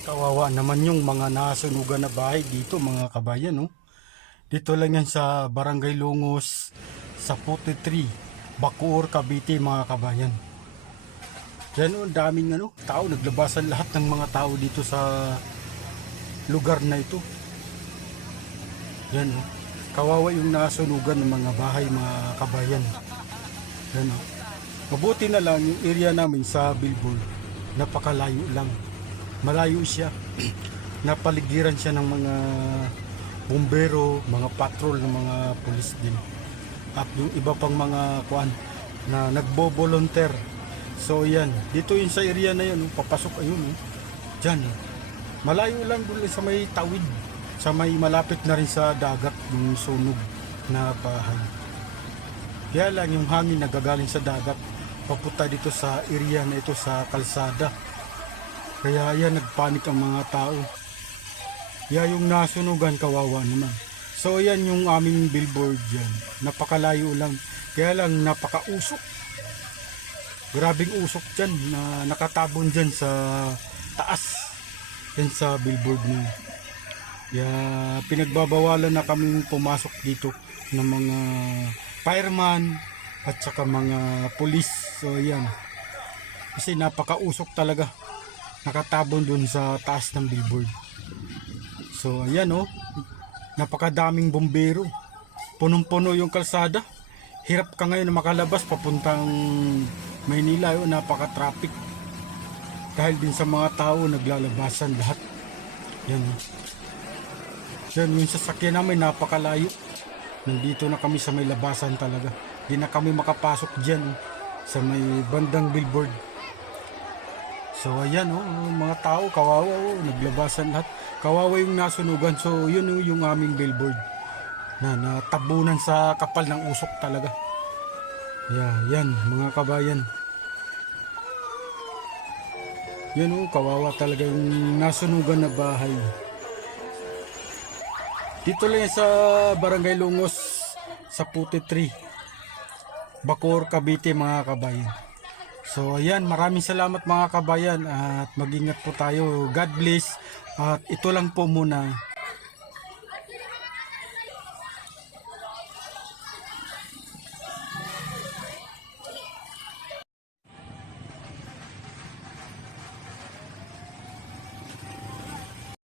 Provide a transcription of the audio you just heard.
Kawawa naman yung mga nasunugan na bahay dito mga kabayan no. Dito lang yan sa Barangay Lungos sa Puti 3, Bacoor, Cavite mga kabayan. Yan oh, ang daming ano, tao naglabasan lahat ng mga tao dito sa lugar na ito. Yan oh. Kawawa yung nasunugan ng mga bahay mga kabayan. Yan oh. Mabuti na lang yung area namin sa Billboard. Napakalayo lang. Malayo siya. Napaligiran siya ng mga bumbero, mga patrol ng mga pulis din. At yung iba pang mga kuan na nagbo-volunteer. So yan, dito yun sa area na yun, papasok ayun. Oh. Diyan. oh. Malayo lang doon sa may tawid. Sa may malapit na rin sa dagat yung sunog na bahay. Kaya lang yung hangin nagagaling sa dagat papunta dito sa area na ito sa kalsada. Kaya yan nagpanik ang mga tao. Kaya yung nasunugan kawawa naman. So yan yung aming billboard dyan. Napakalayo lang. Kaya lang napakausok. Grabing usok dyan na nakatabon dyan sa taas. Yan sa billboard niya. Kaya pinagbabawalan na kaming pumasok dito ng mga fireman at saka mga pulis. So yan. Kasi napakausok talaga. Nakatabon dun sa taas ng billboard. So ayan oh. Napakadaming bombero. Punong-puno yung kalsada. Hirap ka ngayon na makalabas papuntang Maynila. Oh, napaka-traffic. Dahil din sa mga tao naglalabasan lahat. Yan oh. Yan yung sasakyan namin napakalayo. Nandito na kami sa may labasan talaga. Di na kami makapasok dyan oh, sa may bandang billboard. So ayan oh, mga tao kawawa oh, naglabasan lahat. Kawawa yung nasunugan. So yun oh, yung aming billboard na natabunan sa kapal ng usok talaga. Yeah, yan mga kabayan. Yan oh, kawawa talaga yung nasunugan na bahay. Dito lang sa Barangay Lungos sa Puti 3. Bacoor, Cavite mga kabayan. So ayan, maraming salamat mga kabayan at mag-ingat po tayo. God bless. At ito lang po muna.